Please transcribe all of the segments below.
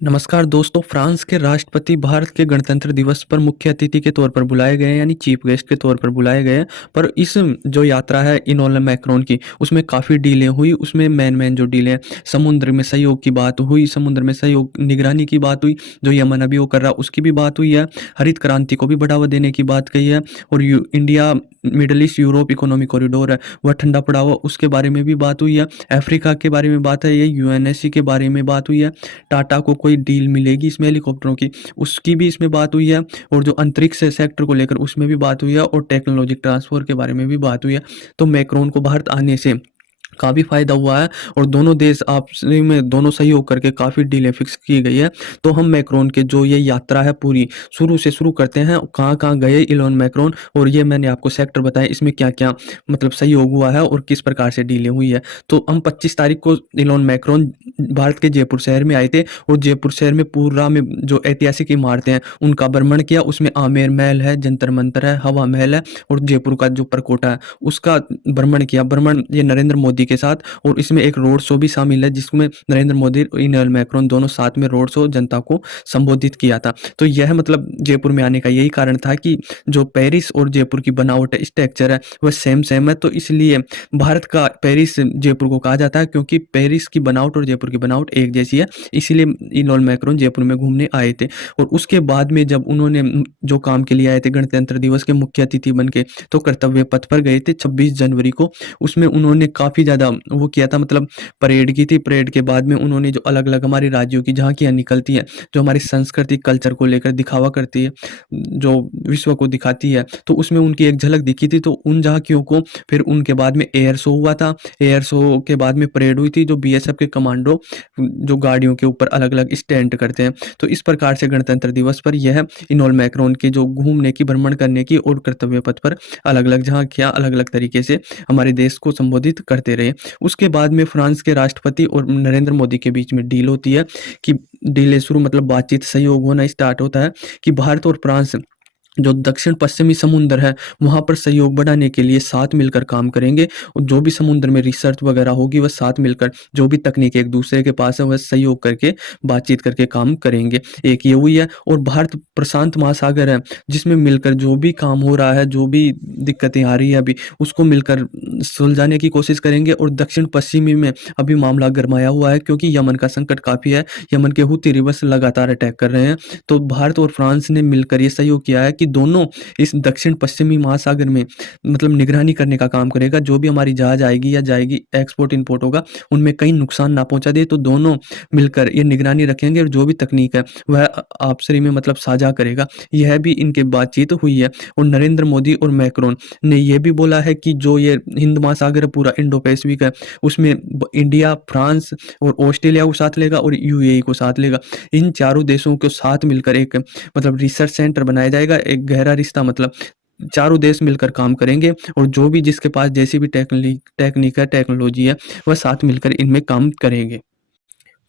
नमस्कार दोस्तों, फ्रांस के राष्ट्रपति भारत के गणतंत्र दिवस पर मुख्य अतिथि के तौर पर बुलाए गए हैं, यानी चीफ गेस्ट के तौर पर बुलाए गए हैं। पर इस जो यात्रा है इमैनुअल मैक्रोन की, उसमें काफ़ी डीलें हुई। उसमें मेन जो डीलें हैं, समुद्र में सहयोग की बात हुई, समुद्र में सहयोग निगरानी की बात हुई, जो यमन अभी वो कर रहा उसकी भी बात हुई है। हरित क्रांति को भी बढ़ावा देने की बात कही है। और India middle east Europe economic corridor है, वह ठंडा पड़ा हुआ, उसके बारे में भी बात हुई है। अफ्रीका के बारे में बात है, ये यूएनएससी के बारे में बात हुई है। टाटा को कोई डील मिलेगी इसमें हेलीकॉप्टरों की, उसकी भी इसमें बात हुई है। और जो अंतरिक्ष सेक्टर को लेकर उसमें भी बात हुई है, और टेक्नोलॉजी ट्रांसफर के बारे में भी बात हुई है। तो मैक्रोन को भारत आने से काफ़ी फ़ायदा हुआ है, और दोनों देश आपस में दोनों सहयोग करके काफ़ी डीलें फिक्स की गई है। तो हम मैक्रोन के जो ये यात्रा है पूरी शुरू से शुरू करते हैं, कहाँ-कहाँ गए इलोन मैक्रोन, और ये मैंने आपको सेक्टर बताए इसमें क्या-क्या मतलब सहयोग हुआ है और किस प्रकार से डीलें हुई है। तो हम 25 तारीख को इलोन मैक्रोन भारत के जयपुर शहर में आए थे, और जयपुर शहर में पूरा में जो ऐतिहासिक इमारतें हैं उनका भ्रमण किया। उसमें आमेर महल है, जंतर मंतर है, हवा महल है, और जयपुर का जो प्रकोटा है उसका भ्रमण किया। भ्रमण ये नरेंद्र मोदी के साथ, और इसमें एक रोड शो भी शामिल है जिसमें नरेंद्र मोदी और इमैनुअल मैक्रोन दोनों साथ में रोड शो जनता को संबोधित किया था। तो यह मतलब जयपुर में आने का यही कारण था कि जो पेरिस और जयपुर की बनावट है, स्ट्रक्चर है, वह सेम है। तो इसलिए भारत का पेरिस जयपुर को कहा जाता है, क्योंकि पेरिस की बनावट और जयपुर की बनावट एक जैसी है। इसीलिए इमैनुअल मैक्रोन जयपुर में घूमने आए थे। और उसके बाद में जब उन्होंने जो काम के लिए आए थे गणतंत्र दिवस के मुख्य अतिथि बन के, तो कर्तव्य पथ पर गए थे 26 जनवरी को। उसमें उन्होंने काफ़ी ज़्यादा वो किया था, मतलब परेड की थी। परेड के बाद में उन्होंने जो अलग-अलग हमारे राज्यों की झाँकियाँ निकलती हैं, जो हमारी संस्कृति कल्चर को लेकर दिखावा करती है, जो विश्व को दिखाती है, तो उसमें उनकी एक झलक दिखी थी। तो उन झाँकियों को फिर उनके बाद में एयर शो हुआ था। एयर शो के बाद में परेड हुई थी, जो बीएसएफ के कमांडो जो गाड़ियों के ऊपर अलग-अलग स्टैंड करते हैं। तो इस प्रकार से गणतंत्र दिवस पर यह इमैनुअल मैक्रोन की जो घूमने की, भ्रमण करने की और कर्तव्य पथ पर अलग-अलग झाँकियाँ अलग-अलग तरीके से हमारे देश को संबोधित करते रहे। उसके बाद में फ्रांस के राष्ट्रपति और नरेंद्र मोदी के बीच में डील होती है कि डीलें शुरू मतलब बातचीत सहयोग होना स्टार्ट होता है कि भारत और फ्रांस जो दक्षिण पश्चिमी समुद्र है, वहाँ पर सहयोग बढ़ाने के लिए साथ मिलकर काम करेंगे। और जो भी समुद्र में रिसर्च वगैरह होगी वह साथ मिलकर, जो भी तकनीक एक दूसरे के पास है वह सहयोग करके बातचीत करके काम करेंगे। एक ये हुई है। और भारत प्रशांत महासागर है, जिसमें मिलकर जो भी काम हो रहा है, जो भी दिक्कतें आ रही है अभी, उसको मिलकर सुलझाने की कोशिश करेंगे। और दक्षिण पश्चिमी में अभी मामला गरमाया हुआ है, क्योंकि यमन का संकट काफ़ी है। यमन के हुती रिबस लगातार अटैक कर रहे हैं। तो भारत और फ्रांस ने मिलकर ये सहयोग किया है कि दोनों इस दक्षिण पश्चिमी महासागर में मतलब निगरानी करने का काम करेगा। जो भी हमारी जहाज आएगी या जाएगी, एक्सपोर्ट इंपोर्ट होगा, उनमें कहीं नुकसान ना पहुंचा दे। तो दोनों मिलकर ये निगरानी रखेंगे, और जो भी तकनीक है वह आपसी में मतलब साझा करेगा। यह भी इनके बातचीत हुई है। और नरेंद्र मोदी और मैक्रोन ने यह भी बोला है कि जो ये हिंद महासागर है, पूरा इंडो पैसिफिक है, उसमें इंडिया, फ्रांस और ऑस्ट्रेलिया को साथ लेगा, और यूएई को साथ लेगा। इन चारों देशों को साथ मिलकर एक मतलब रिसर्च सेंटर बनाया जाएगा। एक गहरा रिश्ता, मतलब चारों देश मिलकर काम करेंगे, और जो भी जिसके पास जैसी भी टेक्निक है, टेक्नोलॉजी है, वह साथ मिलकर इनमें काम करेंगे।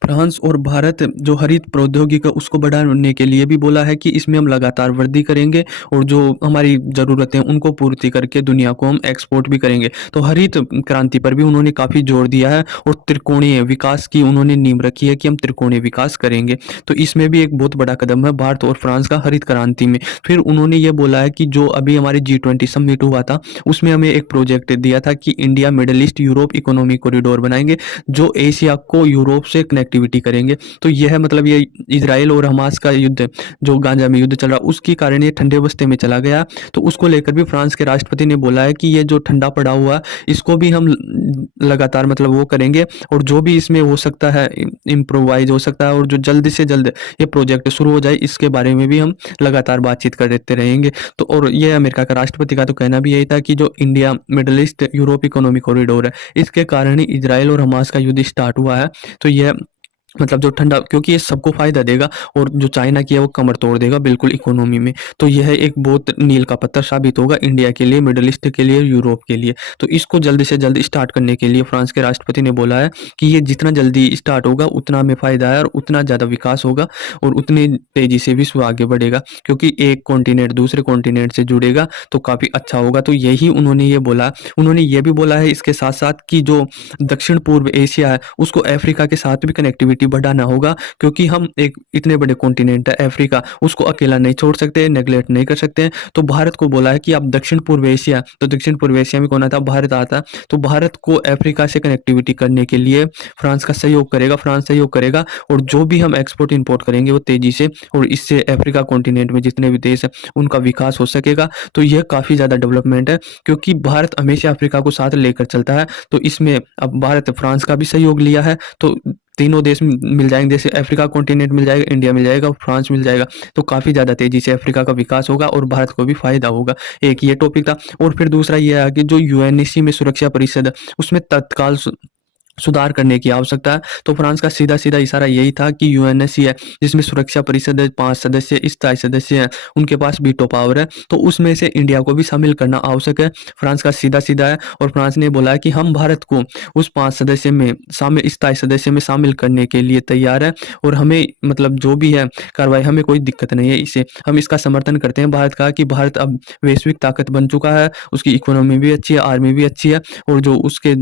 फ्रांस और भारत जो हरित प्रौद्योगिकी है उसको बढ़ाने के लिए भी बोला है कि इसमें हम लगातार वृद्धि करेंगे, और जो हमारी ज़रूरतें हैं उनको पूर्ति करके दुनिया को हम एक्सपोर्ट भी करेंगे। तो हरित क्रांति पर भी उन्होंने काफ़ी जोर दिया है, और त्रिकोणीय विकास की उन्होंने नींव रखी है कि हम त्रिकोणीय विकास करेंगे। तो इसमें भी एक बहुत बड़ा कदम है भारत और फ्रांस का हरित क्रांति में। फिर उन्होंने ये बोला है कि जो अभी हमारे G20 समिट हुआ था, उसमें हमें एक प्रोजेक्ट दिया था कि India middle east Europe economic corridor बनाएंगे, जो एशिया को यूरोप से कनेक्टिविटी करेंगे। तो यह मतलब ये इजराइल और हमास का युद्ध, जो गाजा में युद्ध चल रहा, उसके कारण ये ठंडे बस्ते में चला गया। तो उसको लेकर भी फ्रांस के राष्ट्रपति ने बोला है कि ये जो ठंडा पड़ा हुआ है, इसको भी हम लगातार मतलब वो करेंगे, और जो भी इसमें हो सकता है इम्प्रोवाइज हो सकता है, और जो जल्द से जल्द ये प्रोजेक्ट शुरू हो जाए, इसके बारे में भी हम लगातार बातचीत करते रहेंगे। तो और ये अमेरिका का राष्ट्रपति का तो कहना भी यही था कि जो India middle east Europe economic corridor है, इसके कारण ही इजराइल और हमास का युद्ध स्टार्ट हुआ है। तो यह मतलब जो ठंडा, क्योंकि ये सबको फ़ायदा देगा, और जो चाइना की है वो कमर तोड़ देगा बिल्कुल इकोनॉमी में। तो यह एक बहुत मील का पत्थर साबित होगा इंडिया के लिए, मिडल ईस्ट के लिए, यूरोप के लिए। तो इसको जल्द से जल्द स्टार्ट करने के लिए फ्रांस के राष्ट्रपति ने बोला है कि ये जितना जल्दी स्टार्ट होगा उतना हमें फ़ायदा है, और उतना ज़्यादा विकास होगा, और उतनी तेज़ी से विश्व आगे बढ़ेगा, क्योंकि एक कॉन्टिनेंट दूसरे कॉन्टिनेंट से जुड़ेगा तो काफ़ी अच्छा होगा। तो यही उन्होंने ये बोला। उन्होंने ये भी बोला है इसके साथ-साथ कि जो दक्षिण पूर्व एशिया है, उसको अफ्रीका के साथ भी कनेक्टिविटी कनेक्टिविटी बढ़ाना होगा, क्योंकि हम एक इतने बड़े कॉन्टिनेंट है अफ्रीका, उसको अकेला नहीं छोड़ सकते, नेग्लेक्ट नहीं कर सकते। तो भारत को बोला है कि आप दक्षिण पूर्व एशिया, तो दक्षिण पूर्व एशिया में कौन आता? भारत आता। तो भारत को अफ्रीका से कनेक्टिविटी करने के लिए फ्रांस का सहयोग करेगा, फ्रांस सहयोग करेगा, और जो भी हम एक्सपोर्ट इंपोर्ट करेंगे वो तेजी से, और इससे अफ्रीका कॉन्टिनेंट में जितने भी देश हैं उनका विकास हो सकेगा। तो यह काफ़ी ज़्यादा डेवलपमेंट है, क्योंकि भारत हमेशा अफ्रीका को साथ लेकर चलता है। तो इसमें अब भारत फ्रांस का भी सहयोग लिया है, तो तीनों देश मिल जाएंगे, जैसे अफ्रीका कॉन्टिनेंट मिल जाएगा, इंडिया मिल जाएगा और फ्रांस मिल जाएगा। तो काफ़ी ज़्यादा तेजी से अफ्रीका का विकास होगा और भारत को भी फायदा होगा। एक ये टॉपिक था। और फिर दूसरा ये है कि जो यूएनएससी में सुरक्षा परिषद है, उसमें तत्काल सुधार करने की आवश्यकता है। तो फ्रांस का सीधा-सीधा इशारा यही था कि यूएनएससी है, जिसमें सुरक्षा परिषद है, 5 सदस्य, स्थायी सदस्य हैं, उनके पास वीटो पावर है, तो उसमें से इंडिया को भी शामिल करना आवश्यक है। फ्रांस का सीधा-सीधा है, और फ्रांस ने बोला है कि हम भारत को उस 5 सदस्य में शामिल, स्थायी सदस्य में शामिल करने के लिए तैयार है, और हमें मतलब जो भी है कार्रवाई, हमें कोई दिक्कत नहीं है इससे। हम इसका समर्थन करते हैं भारत का, कि भारत अब वैश्विक ताकत बन चुका है, उसकी इकोनॉमी भी अच्छी है, आर्मी भी अच्छी है, और जो उसके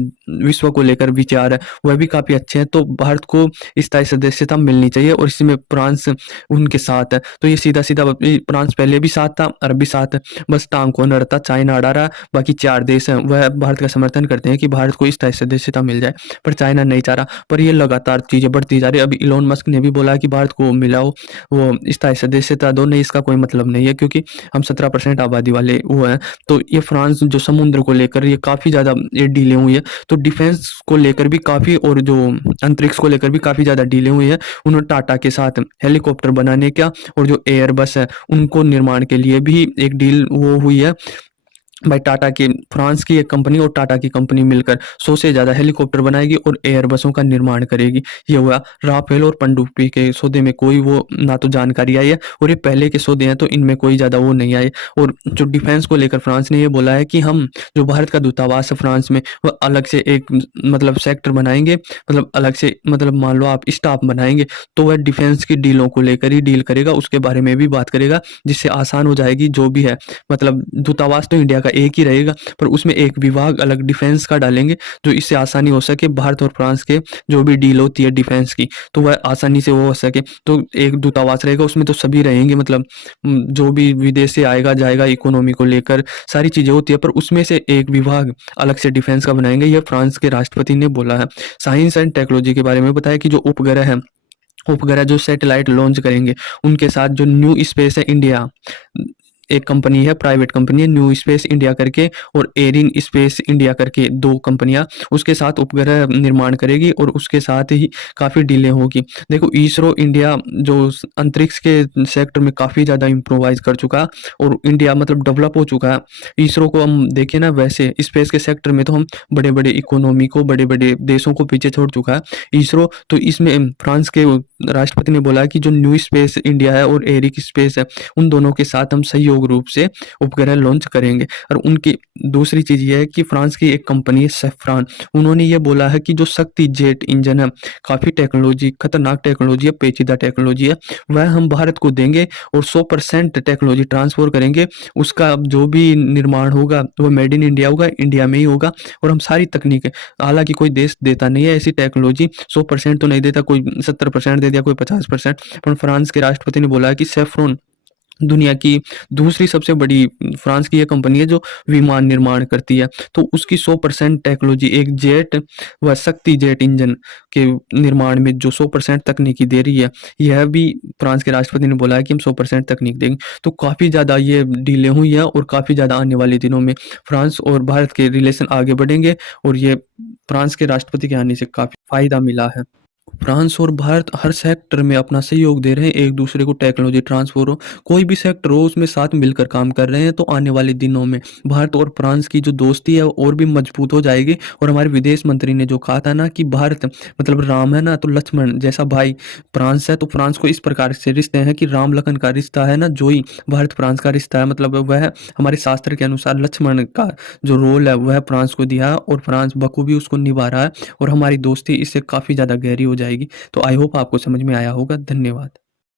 विश्व को लेकर विचार है वह भी काफ़ी अच्छे हैं। तो भारत को स्थायी सदस्यता मिलनी चाहिए, और इसमें फ्रांस उनके साथ है। तो ये सीधा-सीधा फ्रांस पहले भी साथ था, अरब भी साथ है, बस टांग कौन अड़ता? चाइना अड़ा रहा है। बाकी 4 देश हैं वह भारत का समर्थन करते हैं कि भारत को स्थायी सदस्यता मिल जाए, पर चाइना नहीं चाह रहा। पर ये लगातार चीज़ें बढ़ती जा रही है। अभी इलोन मस्क ने भी बोला है कि भारत को मिलाओ, वो स्थायी सदस्यता दो। नहीं, इसका कोई मतलब नहीं है, क्योंकि हम 17% आबादी वाले वो हैं। तो ये फ्रांस जो समुद्र को लेकर ये काफ़ी ज़्यादा ये डीलें हुई है, तो डिफेंस को लेकर भी काफ़ी, और जो अंतरिक्ष को लेकर भी काफ़ी ज़्यादा डीलें हुई है। उन्होंने टाटा के साथ हेलीकॉप्टर बनाने का, और जो एयरबस है उनको निर्माण के लिए भी एक डील वो हुई है। भाई टाटा की, फ्रांस की एक कंपनी और टाटा की कंपनी मिलकर 100 से ज़्यादा हेलीकॉप्टर बनाएगी और एयरबसों का निर्माण करेगी। ये हुआ। राफेल और पनडुब्बी के सौदे में कोई वो ना तो जानकारी आई है, और ये पहले के सौदे हैं, तो इनमें कोई ज़्यादा वो नहीं आए। और जो डिफेंस को लेकर फ्रांस ने ये बोला है कि हम जो भारत का दूतावास है फ्रांस में, वह अलग से एक मतलब सेक्टर बनाएंगे, मतलब अलग से, मतलब मान लो आप स्टाफ बनाएंगे, तो वह डिफेंस की डीलों को लेकर ही डील करेगा, उसके बारे में भी बात करेगा, जिससे आसान हो जाएगी जो भी है। मतलब दूतावास तो इंडिया का एक ही रहेगा, पर उसमें एक विभाग अलग डिफेंस का डालेंगे, जो इससे आसानी हो सके भारत और फ्रांस के जो भी डील होती है डिफेंस की, तो वह आसानी से वो हो सके। तो एक दूतावास रहेगा, उसमें तो सभी रहेंगे, मतलब जो भी विदेश से आएगा जाएगा, इकोनॉमी को लेकर सारी चीज़ें होती है, पर उसमें से एक विभाग अलग से डिफेंस का बनाएंगे। यह फ्रांस के राष्ट्रपति ने बोला है। साइंस एंड टेक्नोलॉजी के बारे में बताया कि जो उपग्रह है, उपग्रह जो सैटेलाइट लॉन्च करेंगे, उनके साथ जो न्यू स्पेस है इंडिया, एक कंपनी है, प्राइवेट कंपनी है न्यू स्पेस इंडिया करके, और एरिन स्पेस इंडिया करके 2 कंपनियां उसके साथ उपग्रह निर्माण करेगी, और उसके साथ ही काफ़ी डीलें होगी। देखो इसरो इंडिया जो अंतरिक्ष के सेक्टर में काफ़ी ज़्यादा इम्प्रोवाइज कर चुका है, और इंडिया मतलब डेवलप हो चुका है। इसरो को हम देखें ना, वैसे स्पेस के सेक्टर में तो हम बड़े बड़े इकोनॉमी को, बड़े बड़े देशों को पीछे छोड़ चुका है इसरो। तो इसमें फ्रांस के राष्ट्रपति ने बोला कि जो न्यू स्पेस इंडिया है और एरिक स्पेस है, उन दोनों के साथ हम सहयोग रूप से उपग्रह लॉन्च करेंगे। और उनकी दूसरी चीज ये है कि फ्रांस की एक कंपनी है सेफ्रॉन, उन्होंने ये बोला है कि जो शक्ति जेट इंजन है, काफी टेक्नोलॉजी, खतरनाक टेक्नोलॉजी है, पेचीदा टेक्नोलॉजी है, वह हम भारत को देंगे, और 100% टेक्नोलॉजी ट्रांसफर करेंगे। उसका जो भी निर्माण होगा वो मेड इन इंडिया होगा, इंडिया में ही होगा, और हम सारी तकनीक, हालांकि कोई देश देता नहीं है ऐसी टेक्नोलॉजी, 100% तो नहीं देता, कोई 70% दे दिया, कोई 50%, पर फ्रांस के राष्ट्रपति ने बोला है कि सेफ्रॉन दुनिया की दूसरी सबसे बड़ी फ्रांस की ये कंपनी है जो विमान निर्माण करती है, तो उसकी 100% टेक्नोलॉजी, एक जेट व शक्ति जेट इंजन के निर्माण में जो 100% तकनीकी दे रही है, यह भी फ्रांस के राष्ट्रपति ने बोला है कि हम 100% तकनीक देंगे। तो काफ़ी ज़्यादा ये डीलें हुई है, और काफ़ी ज़्यादा आने वाले दिनों में फ्रांस और भारत के रिलेशन आगे बढ़ेंगे, और ये फ्रांस के राष्ट्रपति के आने से काफ़ी फायदा मिला है। फ्रांस और भारत हर सेक्टर में अपना सहयोग दे रहे हैं, एक दूसरे को टेक्नोलॉजी ट्रांसफर हो, कोई भी सेक्टर हो उसमें साथ मिलकर काम कर रहे हैं। तो आने वाले दिनों में भारत और फ्रांस की जो दोस्ती है वो और भी मजबूत हो जाएगी। और हमारे विदेश मंत्री ने जो कहा था ना कि भारत मतलब राम है ना तो लक्ष्मण जैसा भाई फ्रांस है, तो फ्रांस को इस प्रकार से रिश्ते हैं कि राम लखन का रिश्ता है ना, जो ही भारत फ्रांस का रिश्ता है, मतलब वह हमारे शास्त्र के अनुसार लक्ष्मण का जो रोल है वह फ्रांस को दिया है, और फ्रांस बखूबी उसको निभा रहा है, और हमारी दोस्ती इससे काफ़ी ज़्यादा गहरी हो जाएगी। तो आई होप आपको समझ में आया होगा। धन्यवाद।